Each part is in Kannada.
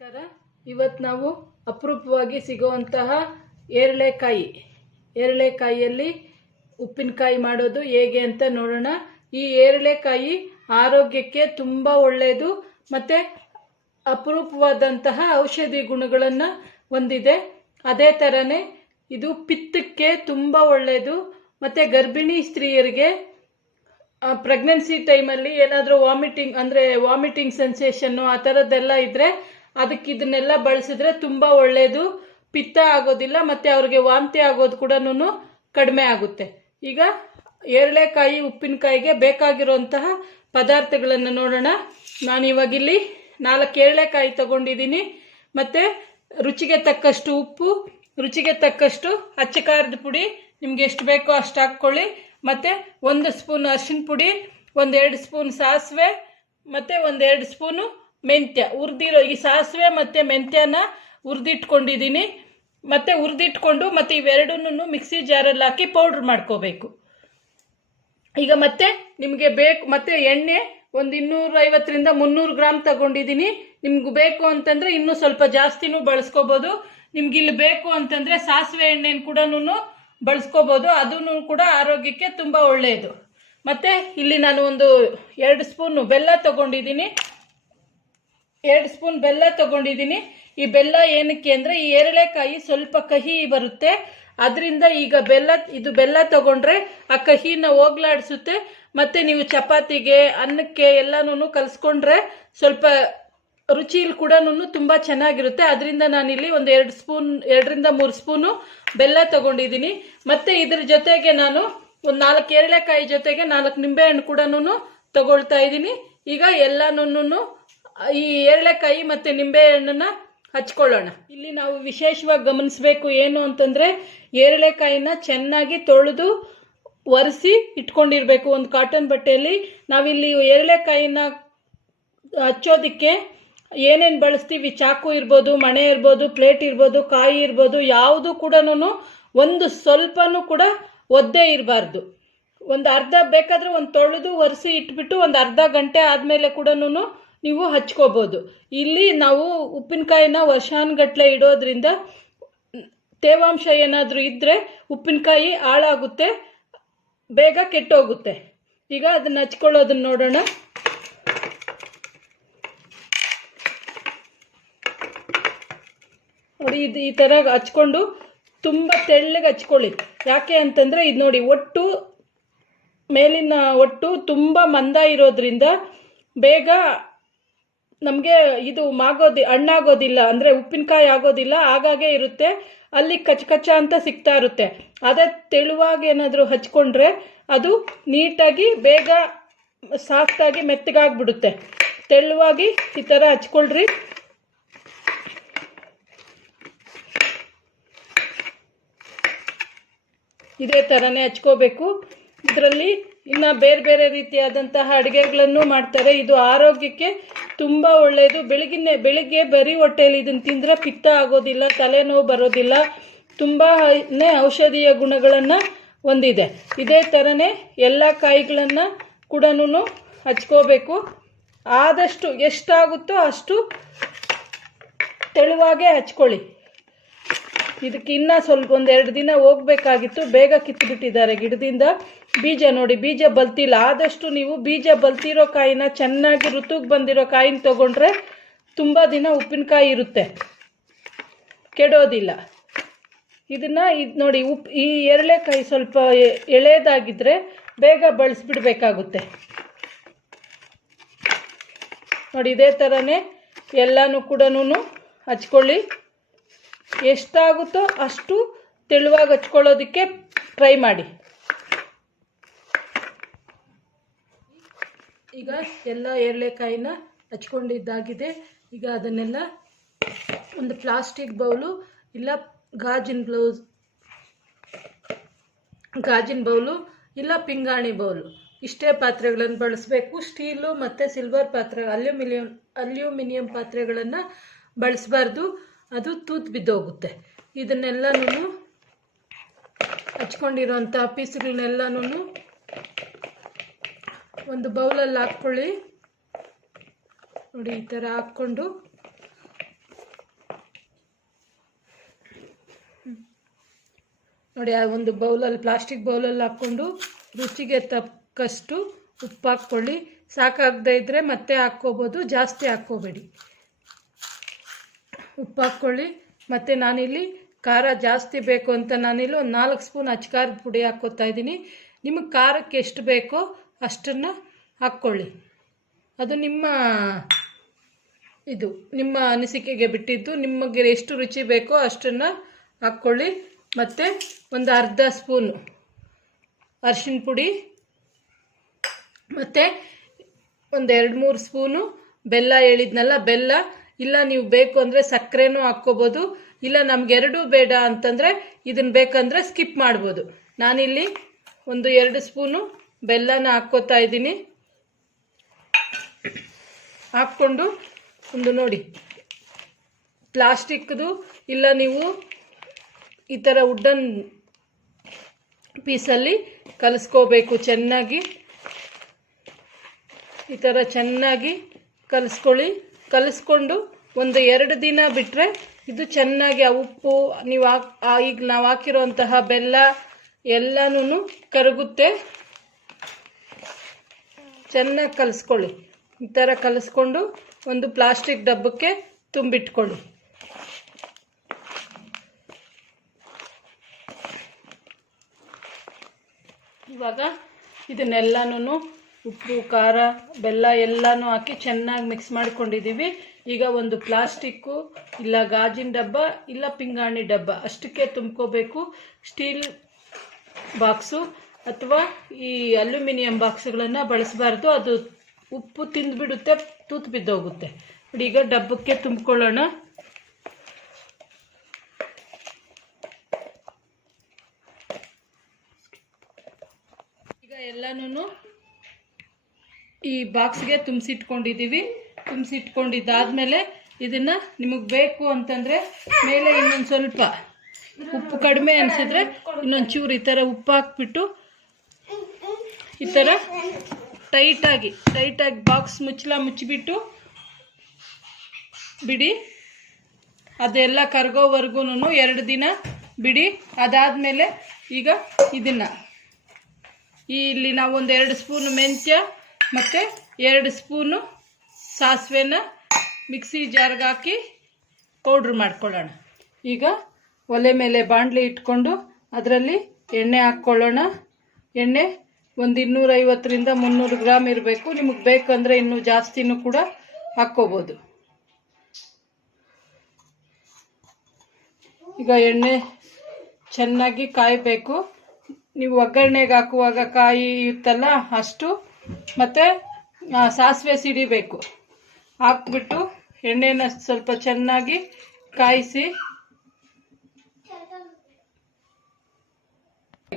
ನಮಸ್ಕಾರ. ಇವತ್ತು ನಾವು ಅಪರೂಪವಾಗಿ ಸಿಗುವಂತಹ ಏರಳೆಕಾಯಿಯಲ್ಲಿ ಉಪ್ಪಿನಕಾಯಿ ಮಾಡೋದು ಹೇಗೆ ಅಂತ ನೋಡೋಣ. ಈ ಏರಳೆಕಾಯಿ ಆರೋಗ್ಯಕ್ಕೆ ತುಂಬ ಒಳ್ಳೆಯದು ಮತ್ತು ಅಪರೂಪವಾದಂತಹ ಔಷಧಿ ಗುಣಗಳನ್ನು ಹೊಂದಿದೆ. ಅದೇ ಥರನೇ ಇದು ಪಿತ್ತಕ್ಕೆ ತುಂಬ ಒಳ್ಳೆಯದು ಮತ್ತು ಗರ್ಭಿಣಿ ಸ್ತ್ರೀಯರಿಗೆ ಪ್ರೆಗ್ನೆನ್ಸಿ ಟೈಮಲ್ಲಿ ಏನಾದರೂ ವಾಮಿಟಿಂಗ್ ಸೆನ್ಸೇಷನ್ನು ಆ ಥರದ್ದೆಲ್ಲ ಇದ್ದರೆ ಅದಕ್ಕೆ ಇದನ್ನೆಲ್ಲ ಬಳಸಿದ್ರೆ ತುಂಬ ಒಳ್ಳೆಯದು. ಪಿತ್ತ ಆಗೋದಿಲ್ಲ ಮತ್ತು ಅವ್ರಿಗೆ ವಾಂತಿ ಆಗೋದು ಕೂಡ ಕಡಿಮೆ ಆಗುತ್ತೆ. ಈಗ ಏರಳೆಕಾಯಿ ಉಪ್ಪಿನಕಾಯಿಗೆ ಬೇಕಾಗಿರುವಂತಹ ಪದಾರ್ಥಗಳನ್ನು ನೋಡೋಣ. ನಾನಿವಾಗಿಲ್ಲಿ 4 ಏರಳೆಕಾಯಿ ತಗೊಂಡಿದ್ದೀನಿ ಮತ್ತು ರುಚಿಗೆ ತಕ್ಕಷ್ಟು ಉಪ್ಪು, ರುಚಿಗೆ ತಕ್ಕಷ್ಟು ಅಚ್ಚ ಖಾರದ ಪುಡಿ, ನಿಮ್ಗೆ ಎಷ್ಟು ಬೇಕೋ ಅಷ್ಟು ಹಾಕ್ಕೊಳ್ಳಿ. ಮತ್ತು 1 ಸ್ಪೂನ್ ಅರಿಶಿನ ಪುಡಿ, 1-2 ಸ್ಪೂನ್ ಸಾಸಿವೆ ಮತ್ತು 1-2 ಸ್ಪೂನು ಮೆಂತ್ಯ ಹುರಿದಿರೋ. ಈ ಸಾಸಿವೆ ಮತ್ತು ಮೆಂತ್ಯನ ಹುರಿದಿಟ್ಕೊಂಡಿದ್ದೀನಿ. ಹುರಿದಿಟ್ಕೊಂಡು ಮತ್ತು ಇವೆರಡನ್ನೂ ಮಿಕ್ಸಿ ಜಾರಲ್ಲಿ ಹಾಕಿ ಪೌಡ್ರ್ ಮಾಡ್ಕೋಬೇಕು. ಈಗ ಮತ್ತೆ ನಿಮಗೆ ಬೇಕು ಮತ್ತು ಎಣ್ಣೆ 250-300 ಗ್ರಾಮ್ ತಗೊಂಡಿದ್ದೀನಿ. ನಿಮ್ಗೆ ಬೇಕು ಅಂತಂದರೆ ಇನ್ನೂ ಸ್ವಲ್ಪ ಜಾಸ್ತಿನೂ ಬಳಸ್ಕೋಬೋದು. ನಿಮ್ಗೆ ಇಲ್ಲಿ ಬೇಕು ಅಂತಂದರೆ ಸಾಸಿವೆ ಎಣ್ಣೆನ ಕೂಡ ಬಳಸ್ಕೋಬೋದು. ಅದನ್ನು ಕೂಡ ಆರೋಗ್ಯಕ್ಕೆ ತುಂಬ ಒಳ್ಳೆಯದು. ಮತ್ತು ಇಲ್ಲಿ ನಾನು 2 ಸ್ಪೂನ್ ಬೆಲ್ಲ ತಗೊಂಡಿದ್ದೀನಿ. 2 ಸ್ಪೂನ್ ಬೆಲ್ಲ ತಗೊಂಡಿದ್ದೀನಿ. ಈ ಬೆಲ್ಲ ಏನಕ್ಕೆ ಅಂದರೆ ಈ ಏರಳೆಕಾಯಿ ಸ್ವಲ್ಪ ಕಹಿ ಬರುತ್ತೆ. ಅದರಿಂದ ಈಗ ಬೆಲ್ಲ ತಗೊಂಡ್ರೆ ಆ ಕಹಿನ ಹೋಗ್ಲಾಡಿಸುತ್ತೆ. ಮತ್ತು ನೀವು ಚಪಾತಿಗೆ, ಅನ್ನಕ್ಕೆ ಎಲ್ಲನೂ ಕಲಿಸ್ಕೊಂಡ್ರೆ ಸ್ವಲ್ಪ ರುಚಿಯಲ್ಲಿ ಕೂಡ ತುಂಬ ಚೆನ್ನಾಗಿರುತ್ತೆ. ಅದರಿಂದ ನಾನಿಲ್ಲಿ 2-3 ಸ್ಪೂನು ಬೆಲ್ಲ ತಗೊಂಡಿದ್ದೀನಿ. ಮತ್ತು ಇದ್ರ ಜೊತೆಗೆ ನಾನು 4 ಏರಳೆಕಾಯಿ ಜೊತೆಗೆ 4 ನಿಂಬೆಹಣ್ಣು ಕೂಡ ತಗೊಳ್ತಾ ಇದ್ದೀನಿ. ಈಗ ಎಲ್ಲನೂ ಈ ಏರಳೆಕಾಯಿ ಮತ್ತು ನಿಂಬೆಹಣ್ಣನ್ನು ಹಚ್ಕೊಳ್ಳೋಣ. ಇಲ್ಲಿ ನಾವು ವಿಶೇಷವಾಗಿ ಗಮನಿಸಬೇಕು ಏನು ಅಂತಂದರೆ ಏರಳೆಕಾಯಿನ ಚೆನ್ನಾಗಿ ತೊಳೆದು ಒರೆಸಿ ಇಟ್ಕೊಂಡಿರಬೇಕು ಒಂದು ಕಾಟನ್ ಬಟ್ಟೆಯಲ್ಲಿ. ನಾವಿಲ್ಲಿ ಏರಳೆಕಾಯಿನ ಹಚ್ಚೋದಕ್ಕೆ ಏನೇನು ಬಳಸ್ತೀವಿ, ಚಾಕು ಇರ್ಬೋದು, ಮಣೆ ಇರ್ಬೋದು, ಪ್ಲೇಟ್ ಇರ್ಬೋದು, ಕಾಯಿ ಇರ್ಬೋದು, ಯಾವುದು ಕೂಡ ಒಂದು ಸ್ವಲ್ಪನೂ ಕೂಡ ಒದ್ದೆ ಇರಬಾರ್ದು. ಬೇಕಾದರೆ ತೊಳೆದು ಒರೆಸಿ ಇಟ್ಬಿಟ್ಟು ಅರ್ಧ ಗಂಟೆ ಆದಮೇಲೆ ಕೂಡ ನೀವು ಹಚ್ಕೋಬೋದು. ಇಲ್ಲಿ ನಾವು ಉಪ್ಪಿನಕಾಯಿನ ವರ್ಷಾನುಗಟ್ಟಲೆ ಇಡೋದ್ರಿಂದ ತೇವಾಂಶ ಏನಾದರೂ ಇದ್ದರೆ ಉಪ್ಪಿನಕಾಯಿ ಹಾಳಾಗುತ್ತೆ, ಬೇಗ ಕೆಟ್ಟೋಗುತ್ತೆ. ಈಗ ಅದನ್ನು ಹಚ್ಕೊಳ್ಳೋದನ್ನ ನೋಡೋಣ. ನೋಡಿ, ಇದು ಈ ಥರ ಹಚ್ಕೊಂಡು ತುಂಬ ತೆಳ್ಳಗೆ ಹಚ್ಕೊಳ್ಳಿ. ಯಾಕೆ ಅಂತಂದರೆ ಇದು ನೋಡಿ, ಮೇಲಿನ ಒಟ್ಟು ತುಂಬ ಮಂದ ಇರೋದ್ರಿಂದ ಬೇಗ ನಮಗೆ ಇದು ಹಣ್ಣಾಗೋದಿಲ್ಲ, ಅಂದರೆ ಉಪ್ಪಿನಕಾಯಿ ಆಗೋದಿಲ್ಲ. ಆಗಾಗೆ ಇರುತ್ತೆ, ಅಲ್ಲಿ ಕಚ್ಚ ಅಂತ ಸಿಗ್ತಾ ಇರುತ್ತೆ. ಅದೇ ತೆಳುವಾಗಿ ಏನಾದರೂ ಹಚ್ಕೊಂಡ್ರೆ ಅದು ನೀಟಾಗಿ ಬೇಗ ಸಾಫ್ಟಾಗಿ ಮೆತ್ತಗಾಗ್ಬಿಡುತ್ತೆ. ತೆಳುವಾಗಿ ಈ ಥರ ಹಚ್ಕೊಳ್ರಿ. ಇದೇ ಥರನೇ ಹಚ್ಕೋಬೇಕು. ಇದರಲ್ಲಿ ಇನ್ನು ಬೇರೆ ಬೇರೆ ರೀತಿಯಾದಂತಹ ಅಡುಗೆಗಳನ್ನು ಮಾಡ್ತಾರೆ. ಇದು ಆರೋಗ್ಯಕ್ಕೆ ತುಂಬ ಒಳ್ಳೆಯದು. ಬೆಳಿಗ್ಗೆ ಬರೀ ಹೊಟ್ಟೆಯಲ್ಲಿ ಇದನ್ನು ತಿಂದರೆ ಪಿತ್ತ ಆಗೋದಿಲ್ಲ, ತಲೆನೋವು ಬರೋದಿಲ್ಲ, ತುಂಬಾ ಔಷಧೀಯ ಗುಣಗಳನ್ನು ಹೊಂದಿದೆ. ಇದೇ ಥರನೇ ಎಲ್ಲ ಕಾಯಿಗಳನ್ನು ಕೂಡ ಹಚ್ಕೋಬೇಕು. ಆದಷ್ಟು ಎಷ್ಟಾಗುತ್ತೋ ಅಷ್ಟು ತೆಳುವಾಗೇ ಹಚ್ಕೊಳ್ಳಿ. ಇದಕ್ಕೆ ಇನ್ನೂ ಸ್ವಲ್ಪ 1-2 ದಿನ ಹೋಗಬೇಕಾಗಿತ್ತು, ಬೇಗ ಕಿತ್ತುಬಿಟ್ಟಿದ್ದಾರೆ ಗಿಡದಿಂದ. ಬೀಜ ಬಲ್ತಿಲ್ಲ. ಆದಷ್ಟು ನೀವು ಬೀಜ ಬಲ್ತಿರೋ ಕಾಯಿನ, ಚೆನ್ನಾಗಿ ಋತುಗೆ ಬಂದಿರೋ ಕಾಯಿನ ತೊಗೊಂಡ್ರೆ ತುಂಬ ದಿನ ಉಪ್ಪಿನಕಾಯಿ ಇರುತ್ತೆ, ಕೆಡೋದಿಲ್ಲ. ಇದನ್ನು ನೋಡಿ, ಈ ಏರಳೆಕಾಯಿ ಸ್ವಲ್ಪ ಎಳೆದಾಗಿದ್ದರೆ ಬೇಗ ಬಳಸಿಬಿಡ್ಬೇಕಾಗುತ್ತೆ. ನೋಡಿ, ಇದೇ ಥರನೇ ಎಲ್ಲನೂ ಕೂಡ ಹಚ್ಕೊಳ್ಳಿ. ಎಷ್ಟಾಗುತ್ತೋ ಅಷ್ಟು ತೆಳುವಾಗಿ ಹಚ್ಕೊಳ್ಳೋದಕ್ಕೆ ಟ್ರೈ ಮಾಡಿ. ಈಗ ಎಲ್ಲ ಏರಳೆಕಾಯಿನ ಹಚ್ಕೊಂಡಿದ್ದಾಗಿದೆ. ಈಗ ಅದನ್ನೆಲ್ಲ ಒಂದು ಪ್ಲಾಸ್ಟಿಕ್ ಬೌಲು ಇಲ್ಲ ಗಾಜಿನ ಬೌಲು ಇಲ್ಲ ಪಿಂಗಾಣಿ ಬೌಲು, ಇಷ್ಟೇ ಪಾತ್ರೆಗಳನ್ನು ಬಳಸಬೇಕು. ಸ್ಟೀಲು ಮತ್ತು ಸಿಲ್ವರ್ ಪಾತ್ರೆ, ಅಲ್ಯೂಮಿನಿಯಂ ಪಾತ್ರೆಗಳನ್ನು ಬಳಸಬಾರ್ದು, ಅದು ತೂತು ಬಿದ್ದೋಗುತ್ತೆ. ಇದನ್ನೆಲ್ಲನೂ ಹಚ್ಕೊಂಡಿರೋಂಥ ಪೀಸ್ಗಳನ್ನೆಲ್ಲನೂ ಒಂದು ಬೌಲಲ್ಲಿ ಹಾಕ್ಕೊಳ್ಳಿ. ನೋಡಿ, ಈ ಥರ ಹಾಕ್ಕೊಂಡು ನೋಡಿ. ಆ ಒಂದು ಬೌಲಲ್ಲಿ, ಪ್ಲಾಸ್ಟಿಕ್ ಬೌಲಲ್ಲಿ ಹಾಕ್ಕೊಂಡು ರುಚಿಗೆ ತಕ್ಕಷ್ಟು ಉಪ್ಪು ಹಾಕ್ಕೊಳ್ಳಿ. ಸಾಕಾಗದೇ ಇದ್ದರೆ ಮತ್ತೆ ಹಾಕ್ಕೋಬೋದು, ಜಾಸ್ತಿ ಹಾಕ್ಕೋಬೇಡಿ. ಉಪ್ಪು ಹಾಕ್ಕೊಳ್ಳಿ. ಮತ್ತು ನಾನಿಲ್ಲಿ ಖಾರ ಜಾಸ್ತಿ ಬೇಕು ಅಂತ ನಾನಿಲ್ಲಿ ಒಂದು 4 ಸ್ಪೂನ್ ಅಚ್ಕಾರದ ಪುಡಿ ಹಾಕ್ಕೋತಾ ಇದ್ದೀನಿ. ನಿಮಗೆ ಖಾರಕ್ಕೆ ಎಷ್ಟು ಬೇಕೋ ಅಷ್ಟನ್ನು ಹಾಕ್ಕೊಳ್ಳಿ. ಅದು ನಿಮ್ಮ ಅನಿಸಿಕೆಗೆ ಬಿಟ್ಟಿದ್ದು. ನಿಮಗೆ ಎಷ್ಟು ರುಚಿ ಬೇಕೋ ಅಷ್ಟನ್ನು ಹಾಕ್ಕೊಳ್ಳಿ. ಮತ್ತು ಒಂದು ಅರ್ಧ ಸ್ಪೂನು ಅರಿಶಿನ ಪುಡಿ, ಮತ್ತು ಒಂದು 2-3 ಸ್ಪೂನು ಬೆಲ್ಲ ಹೇಳಿದ್ನಲ್ಲ, ಬೆಲ್ಲ. ಇಲ್ಲ ನೀವು ಬೇಕು ಅಂದರೆ ಸಕ್ಕರೆನೂ ಹಾಕ್ಕೋಬೋದು. ಇಲ್ಲ ನಮಗೆರಡೂ ಬೇಡ ಅಂತಂದರೆ ಇದನ್ನು ಬೇಕಂದರೆ ಸ್ಕಿಪ್ ಮಾಡ್ಬೋದು. ನಾನಿಲ್ಲಿ ಒಂದು 2 ಸ್ಪೂನು ಬೆಲ್ಲನ ಹಾಕ್ಕೋತಾ ಇದ್ದೀನಿ. ಹಾಕ್ಕೊಂಡು ಒಂದು ನೋಡಿ, ಪ್ಲಾಸ್ಟಿಕ್ದು ಇಲ್ಲ ನೀವು ಈ ಥರ ವುಡ್ಡನ್ ಪೀಸಲ್ಲಿ ಕಲಿಸ್ಕೋಬೇಕು ಚೆನ್ನಾಗಿ. ಈ ಥರ ಚೆನ್ನಾಗಿ ಕಲಿಸ್ಕೊಳ್ಳಿ. ಕಲಿಸ್ಕೊಂಡು ಒಂದು 2 ದಿನ ಬಿಟ್ಟರೆ ಇದು ಚೆನ್ನಾಗಿ ಆ ಉಪ್ಪು ಈಗ ನಾವು ಹಾಕಿರೋಂತಹ ಬೆಲ್ಲ ಎಲ್ಲನೂ ಕರಗುತ್ತೆ. ಚೆನ್ನಾಗಿ ಕಲಿಸ್ಕೊಳ್ಳಿ. ಈ ಥರ ಕಲಿಸ್ಕೊಂಡು ಒಂದು ಪ್ಲಾಸ್ಟಿಕ್ ಡಬ್ಬಕ್ಕೆ ತುಂಬಿಟ್ಕೊಳ್ಳಿ. ಇವಾಗ ಇದನ್ನೆಲ್ಲನೂ ಉಪ್ಪು, ಖಾರ, ಬೆಲ್ಲ ಎಲ್ಲನೂ ಹಾಕಿ ಚೆನ್ನಾಗಿ ಮಿಕ್ಸ್ ಮಾಡ್ಕೊಂಡಿದ್ದೀವಿ. ಈಗ ಒಂದು ಪ್ಲಾಸ್ಟಿಕ್ಕು ಇಲ್ಲ ಗಾಜಿನ ಡಬ್ಬ ಇಲ್ಲ ಪಿಂಗಾಣಿ ಡಬ್ಬ ಅಷ್ಟಕ್ಕೆ ತುಂಬ್ಕೋಬೇಕು. ಸ್ಟೀಲ್ ಬಾಕ್ಸು ಅಥವಾ ಈ ಅಲ್ಯೂಮಿನಿಯಂ ಬಾಕ್ಸ್ಗಳನ್ನು ಬಳಸಬಾರ್ದು. ಅದು ಉಪ್ಪು ತಿಂದುಬಿಡುತ್ತೆ, ತೂತು ಬಿದ್ದೋಗುತ್ತೆ. ನೋಡಿ, ಈಗ ಡಬ್ಬಕ್ಕೆ ತುಂಬಿಕೊಳ್ಳೋಣ. ಈಗ ಎಲ್ಲನೂ ಈ ಬಾಕ್ಸ್ಗೆ ತುಂಬಿಸಿಟ್ಕೊಂಡಿದ್ದೀವಿ. ತುಂಬಿಸಿಟ್ಕೊಂಡಿದ್ದಾದಮೇಲೆ ಇದನ್ನು ನಿಮಗೆ ಬೇಕು ಅಂತಂದರೆ ಮೇಲೆ ಇನ್ನೊಂದು ಸ್ವಲ್ಪ ಉಪ್ಪು ಕಡಿಮೆ ಅನಿಸಿದ್ರೆ ಇನ್ನೊಂದು ಚೂರು ಈ ಥರ ಉಪ್ಪು ಹಾಕ್ಬಿಟ್ಟು ಈ ಥರ ಟೈಟಾಗಿ ಬಾಕ್ಸ್ ಮುಚ್ಚಿಬಿಟ್ಟು ಬಿಡಿ. ಅದೆಲ್ಲ ಕರಗೋವರೆಗೂ 2 ದಿನ ಬಿಡಿ. ಅದಾದಮೇಲೆ ಈಗ ಇದನ್ನು ಇಲ್ಲಿ ನಾವು ಒಂದು 2 ಸ್ಪೂನು ಮೆಂತ್ಯ ಮತ್ತು 2 ಸ್ಪೂನು ಸಾಸಿವೆನ ಮಿಕ್ಸಿ ಜಾರ್ಗೆ ಹಾಕಿ ಪೌಡ್ರ್ ಮಾಡ್ಕೊಳ್ಳೋಣ. ಈಗ ಒಲೆ ಮೇಲೆ ಬಾಣಲೆ ಇಟ್ಕೊಂಡು ಅದರಲ್ಲಿ ಎಣ್ಣೆ ಹಾಕ್ಕೊಳ್ಳೋಣ. ಎಣ್ಣೆ ಒಂದು 250ರಿಂದ 300 ಗ್ರಾಮ್ ಇರಬೇಕು. ನಿಮಗೆ ಬೇಕಂದರೆ ಇನ್ನೂ ಜಾಸ್ತಿನೂ ಕೂಡ ಹಾಕ್ಕೋಬೋದು. ಈಗ ಎಣ್ಣೆ ಚೆನ್ನಾಗಿ ಕಾಯಬೇಕು. ನೀವು ಒಗ್ಗರಣೆಗೆ ಹಾಕುವಾಗ ಕಾಯಿ ಇತ್ತಲ್ಲ ಅಷ್ಟು, ಮತ್ತು ಸಾಸಿವೆ ಸಿಡಿಬೇಕು. ಹಾಕ್ಬಿಟ್ಟು ಎಣ್ಣೆನ ಸ್ವಲ್ಪ ಚೆನ್ನಾಗಿ ಕಾಯಿಸಿ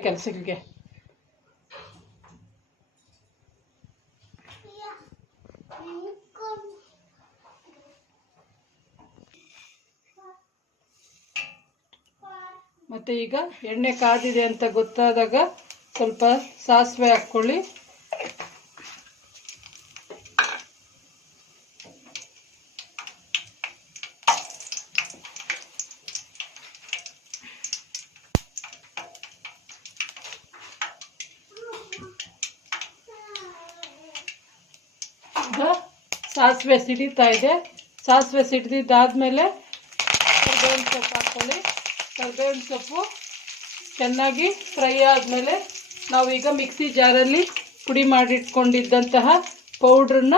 ಕೆಲಸಕ್ಕೆ. ಮತ್ತು ಈಗ ಎಣ್ಣೆ ಕಾದಿದೆ ಅಂತ ಗೊತ್ತಾದಾಗ ಸ್ವಲ್ಪ ಸಾಸಿವೆ ಹಾಕ್ಕೊಳ್ಳಿ. ಈಗ ಸಾಸಿವೆ ಸಿಡಿತಾ ಇದೆ. ಸಾಸಿವೆ ಸಿಡಿದಿದ್ದಾದಮೇಲೆ ಕರಿಬೇವಿನ ಸೊಪ್ಪು ಹಾಕ್ಕೊಳ್ಳಿ. ಕರಿಬೇವಿನ ಸೊಪ್ಪು ಚೆನ್ನಾಗಿ ಫ್ರೈ ಆದಮೇಲೆ ನಾವೀಗ ಮಿಕ್ಸಿ ಜಾರಲ್ಲಿ ಪುಡಿ ಮಾಡಿಟ್ಕೊಂಡಿದ್ದಂತಹ ಪೌಡ್ರನ್ನ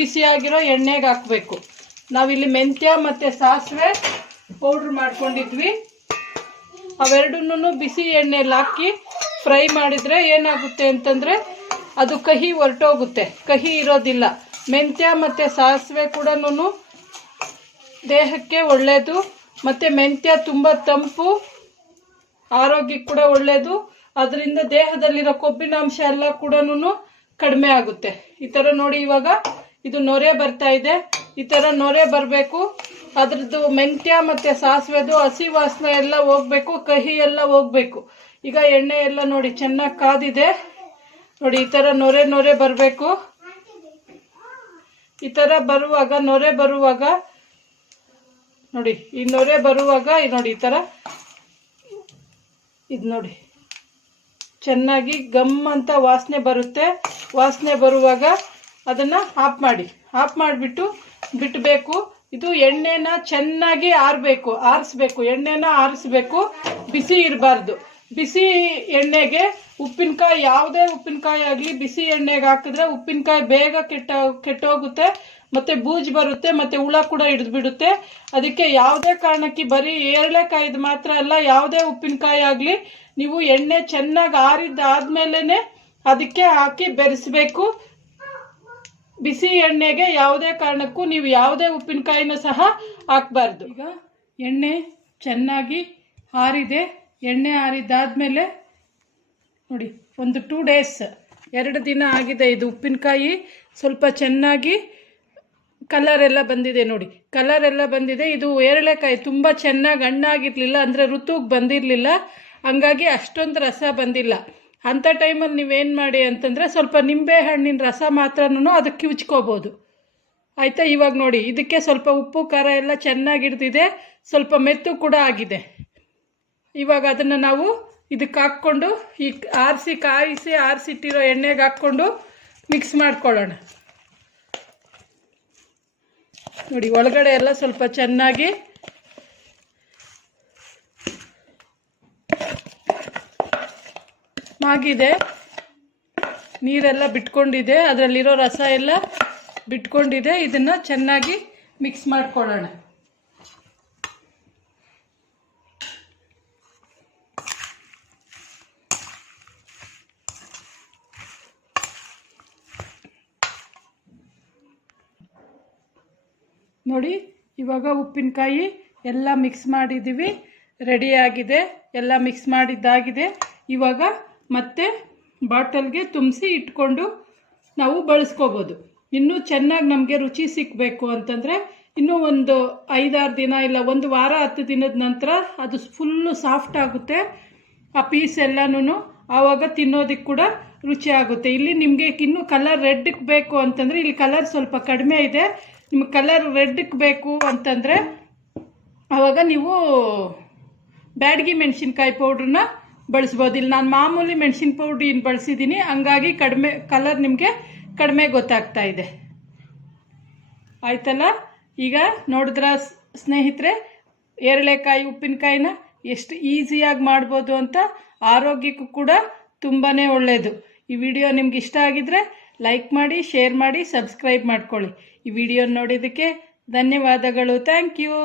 ಬಿಸಿಯಾಗಿರೋ ಎಣ್ಣೆಗೆ ಹಾಕಬೇಕು. ನಾವಿಲ್ಲಿ ಮೆಂತ್ಯ ಮತ್ತು ಸಾಸಿವೆ ಪೌಡ್ರ್ ಮಾಡ್ಕೊಂಡಿದ್ವಿ. ಅವೆರಡನ್ನೂ ಬಿಸಿ ಎಣ್ಣೆಯಲ್ಲಿ ಹಾಕಿ ಫ್ರೈ ಮಾಡಿದರೆ ಏನಾಗುತ್ತೆ ಅಂತಂದರೆ ಅದು ಕಹಿ ಹೊರಟೋಗುತ್ತೆ, ಕಹಿ ಇರೋದಿಲ್ಲ. ಮೆಂತ್ಯ ಮತ್ತು ಸಾಸಿವೆ ಕೂಡ ದೇಹಕ್ಕೆ ಒಳ್ಳೆಯದು. ಮತ್ತು ಮೆಂತ್ಯ ತುಂಬ ತಂಪು, ಆರೋಗ್ಯಕ್ಕೆ ಕೂಡ ಒಳ್ಳೆಯದು. ಅದರಿಂದ ದೇಹದಲ್ಲಿರೋ ಕೊಬ್ಬಿನಾಂಶ ಎಲ್ಲ ಕೂಡ ಕಡಿಮೆ ಆಗುತ್ತೆ. ಈ ಥರ ನೋಡಿ, ಇವಾಗ ಇದು ನೊರೆ ಬರ್ತಾ ಇದೆ. ಈ ಥರ ನೊರೆ ಬರಬೇಕು. ಅದ್ರದ್ದು ಮೆಂತ್ಯ ಮತ್ತು ಸಾಸಿವೆದು ಹಸಿ ವಾಸನೆ ಎಲ್ಲ ಹೋಗ್ಬೇಕು, ಕಹಿ ಎಲ್ಲ ಹೋಗ್ಬೇಕು. ಈಗ ಎಣ್ಣೆ ಎಲ್ಲ ನೋಡಿ ಚೆನ್ನಾಗಿ ಕಾದಿದೆ. ನೋಡಿ, ಈ ಥರ ನೊರೆ ಬರಬೇಕು. ಈ ಥರ ಬರುವಾಗ, ನೊರೆ ಬರುವಾಗ ನೋಡಿ, ಈ ನೊರೆ ಬರುವಾಗ ನೋಡಿ ಈ ಥರ ಇದು ನೋಡಿ ಚೆನ್ನಾಗಿ ಗಮ್ ಅಂತ ವಾಸನೆ ಬರುತ್ತೆ. ವಾಸನೆ ಬರುವಾಗ ಅದನ್ನು ಆಫ್ ಮಾಡಿಬಿಟ್ಟು ಬಿಟ್ಟಬೇಕು. ಇದು ಎಣ್ಣೆನ ಚೆನ್ನಾಗಿ ಆರಿಸ್ಬೇಕು. ಎಣ್ಣೆನ ಆರಿಸ್ಬೇಕು, ಬಿಸಿ ಇರಬಾರ್ದು. ಬಿಸಿ ಎಣ್ಣೆಗೆ ಉಪ್ಪಿನಕಾಯಿ, ಯಾವುದೇ ಉಪ್ಪಿನಕಾಯಿ ಆಗಲಿ ಬಿಸಿ ಎಣ್ಣೆಗೆ ಹಾಕಿದ್ರೆ ಉಪ್ಪಿನಕಾಯಿ ಬೇಗ ಕೆಟ್ಟೋಗುತ್ತೆ, ಮತ್ತು ಬೂಜು ಬರುತ್ತೆ, ಮತ್ತು ಹುಳ ಕೂಡ ಹಿಡಿದು ಬಿಡುತ್ತೆ. ಅದಕ್ಕೆ ಯಾವುದೇ ಕಾರಣಕ್ಕೆ ಬರೀ ಏರಳೆಕಾಯಿದು ಮಾತ್ರ ಅಲ್ಲ, ಯಾವುದೇ ಉಪ್ಪಿನಕಾಯಿ ಆಗಲಿ ನೀವು ಎಣ್ಣೆ ಚೆನ್ನಾಗಿ ಆರಿದ್ದಾದ್ಮೇಲೆ ಅದಕ್ಕೆ ಹಾಕಿ ಬೆರೆಸಬೇಕು. ಬಿಸಿ ಎಣ್ಣೆಗೆ ಯಾವುದೇ ಕಾರಣಕ್ಕೂ ನೀವು ಯಾವುದೇ ಉಪ್ಪಿನಕಾಯಿನೂ ಸಹ ಹಾಕಬಾರ್ದು. ಈಗ ಎಣ್ಣೆ ಚೆನ್ನಾಗಿ ಆರಿದೆ. ಎಣ್ಣೆ ಆರಿದ್ದಾದ್ಮೇಲೆ ನೋಡಿ, ಒಂದು 2 ಡೇಸ್ 2 ದಿನ ಆಗಿದೆ. ಇದು ಉಪ್ಪಿನಕಾಯಿ ಸ್ವಲ್ಪ ಚೆನ್ನಾಗಿ ಕಲರ್ ಎಲ್ಲ ಬಂದಿದೆ ನೋಡಿ, ಕಲರ್ ಎಲ್ಲ ಬಂದಿದೆ. ಇದು ಏರಳೆಕಾಯಿ ತುಂಬ ಚೆನ್ನಾಗಿ ಹಣ್ಣಾಗಿರಲಿಲ್ಲ, ಅಂದರೆ ಋತುಗೆ ಬಂದಿರಲಿಲ್ಲ, ಹಂಗಾಗಿ ಅಷ್ಟೊಂದು ರಸ ಬಂದಿಲ್ಲ. ಅಂಥ ಟೈಮಲ್ಲಿ ನೀವೇನು ಮಾಡಿ ಅಂತಂದರೆ ಸ್ವಲ್ಪ ನಿಂಬೆ ಹಣ್ಣಿನ ರಸ ಮಾತ್ರನೂ ಅದಕ್ಕೆ ಕಿವುಚ್ಕೋಬೋದು, ಆಯಿತಾ. ಇವಾಗ ನೋಡಿ, ಇದಕ್ಕೆ ಸ್ವಲ್ಪ ಉಪ್ಪು ಖಾರ ಎಲ್ಲ ಚೆನ್ನಾಗಿ ಹಿಡ್ದಿದೆ, ಸ್ವಲ್ಪ ಮೆತ್ತು ಕೂಡ ಆಗಿದೆ. ಇವಾಗ ಅದನ್ನು ನಾವು ಇದಕ್ಕೆ ಹಾಕ್ಕೊಂಡು ಈ ಆರಿಸಿಟ್ಟಿರೋ ಎಣ್ಣೆಗೆ ಹಾಕ್ಕೊಂಡು ಮಿಕ್ಸ್ ಮಾಡ್ಕೊಳ್ಳೋಣ. ನೋಡಿ, ಒಳಗಡೆ ಎಲ್ಲ ಸ್ವಲ್ಪ ಚೆನ್ನಾಗಿ ಮಾಗಿದೆ, ನೀರೆಲ್ಲ ಬಿಟ್ಕೊಂಡಿದೆ, ಅದರಲ್ಲಿರೋ ರಸ ಎಲ್ಲ ಬಿಟ್ಕೊಂಡಿದೆ. ಇದನ್ನು ಚೆನ್ನಾಗಿ ಮಿಕ್ಸ್ ಮಾಡ್ಕೊಳ್ಳೋಣ. ನೋಡಿ, ಇವಾಗ ಉಪ್ಪಿನಕಾಯಿ ಎಲ್ಲ ಮಿಕ್ಸ್ ಮಾಡಿದ್ದೀವಿ, ರೆಡಿಯಾಗಿದೆ. ಎಲ್ಲ ಮಿಕ್ಸ್ ಮಾಡಿದ್ದಾಗಿದೆ. ಇವಾಗ ಮತ್ತೆ ಬಾಟಲ್ಗೆ ತುಂಬಿಸಿ ಇಟ್ಕೊಂಡು ನಾವು ಬಳಸ್ಕೋಬೋದು. ಇನ್ನೂ ಚೆನ್ನಾಗಿ ನಮಗೆ ರುಚಿ ಸಿಕ್ಕಬೇಕು ಅಂತಂದರೆ ಇನ್ನೂ ಒಂದು 5-6 ದಿನ ಇಲ್ಲ 1 ವಾರ 10 ದಿನದ ನಂತರ ಅದು ಫುಲ್ಲು ಸಾಫ್ಟ್ ಆಗುತ್ತೆ, ಆ ಪೀಸ್ ಎಲ್ಲನೂ. ಆವಾಗ ತಿನ್ನೋದಕ್ಕೆ ಕೂಡ ರುಚಿ ಆಗುತ್ತೆ. ಇಲ್ಲಿ ನಿಮಗೆ ಇನ್ನೂ ಕಲರ್ ರೆಡ್ಗೆ ಬೇಕು ಅಂತಂದರೆ, ಇಲ್ಲಿ ಕಲರ್ ಸ್ವಲ್ಪ ಕಡಿಮೆ ಇದೆ. ನಿಮಗೆ ಕಲರ್ ರೆಡ್ಗೆ ಬೇಕು ಅಂತಂದರೆ ಆವಾಗ ನೀವು ಬ್ಯಾಡಗಿ ಮೆಣಸಿನ್ಕಾಯಿ ಪೌಡ್ರನ್ನ ಬಳಸ್ಬೋದು. ಇಲ್ಲಿ ನಾನು ಮಾಮೂಲಿ ಮೆಣಸಿನ ಪೌಡ್ರ್ ಬಳಸಿದ್ದೀನಿ, ಹಂಗಾಗಿ ಕಲರ್ ನಿಮಗೆ ಕಡಿಮೆ ಗೊತ್ತಾಗ್ತಾ ಇದೆ, ಆಯ್ತಲ್ಲ. ಈಗ ನೋಡಿದ್ರ ಸ್ನೇಹಿತರೆ, ಏರಳೆಕಾಯಿ ಉಪ್ಪಿನಕಾಯಿನ ಎಷ್ಟು ಈಸಿಯಾಗಿ ಮಾಡ್ಬೋದು ಅಂತ. ಆರೋಗ್ಯಕ್ಕೂ ಕೂಡ ತುಂಬಾ ಒಳ್ಳೆಯದು. ಈ ವಿಡಿಯೋ ನಿಮ್ಗೆ ಇಷ್ಟ ಆಗಿದ್ರೆ ಲೈಕ್ ಮಾಡಿ, ಶೇರ್ ಮಾಡಿ, ಸಬ್ಸ್ಕ್ರೈಬ್ ಮಾಡ್ಕೊಳ್ಳಿ. ಈ ವಿಡಿಯೋ ನೋಡಿದ್ದಕ್ಕೆ ಧನ್ಯವಾದಗಳು. Thank you.